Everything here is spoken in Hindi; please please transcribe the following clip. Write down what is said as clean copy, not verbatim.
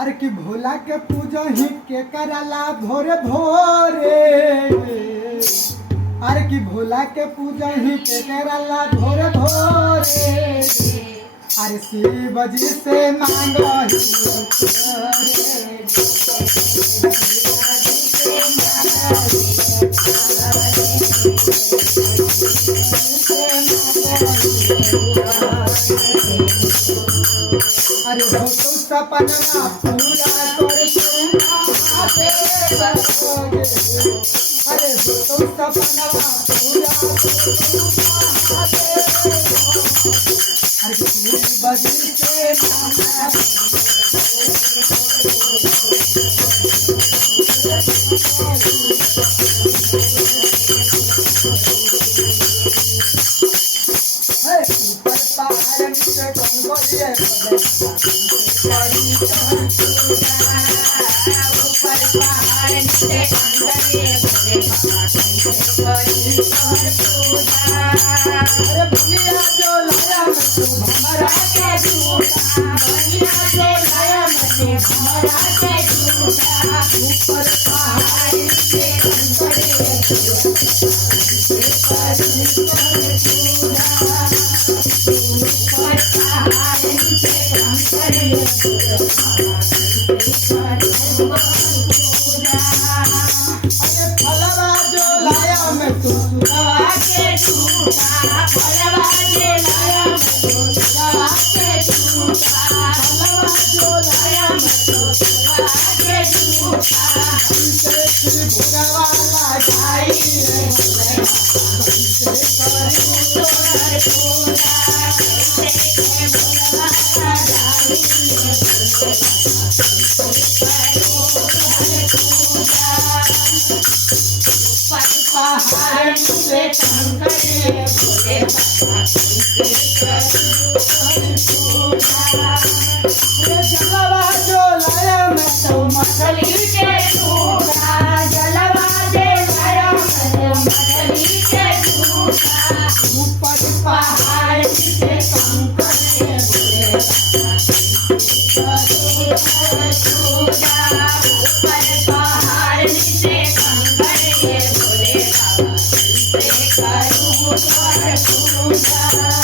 अरे कि भोला के पूजा ही के करला भोरे भोरे। अरे कि भोला के पूजा ही के करला भोरे भोरे। अरे शिव जी से मांगो ही अरे हो तो सपना पूरा कर अरे हो तो सपना पूरा अरे बजी से ऊपर पहाड़ नीचे गंगोलिए ऊपर पहाड़ नीचे अरे बनिया जो लाया मैं तू हमारा के झूठा बनिया जो लाया मैं तू हमारा के झूठा ऊपर पहाड़ नीचे गंगोलिए फलवा जो लाया मैं तू सुनवा के झूठा फलवा जो लाया मैं तू सुनवा के झूठा फलवा जो लाया मैं तू सुनवा के झूठा हमसे भगवा लगाई हमसे करी तोर पूजा कैसे भगवा लगाई पहाड़ से शंकर भोले बाबा जलवा जो लाया मैं तो मछली के झूठा जलवा जो लाया मैं तो मछली के झूठा ऊपर पहाड़ से शंकर भोले बाबा ऊपर पहाड़ से शंकर भोले बाबा करूँ पूजा।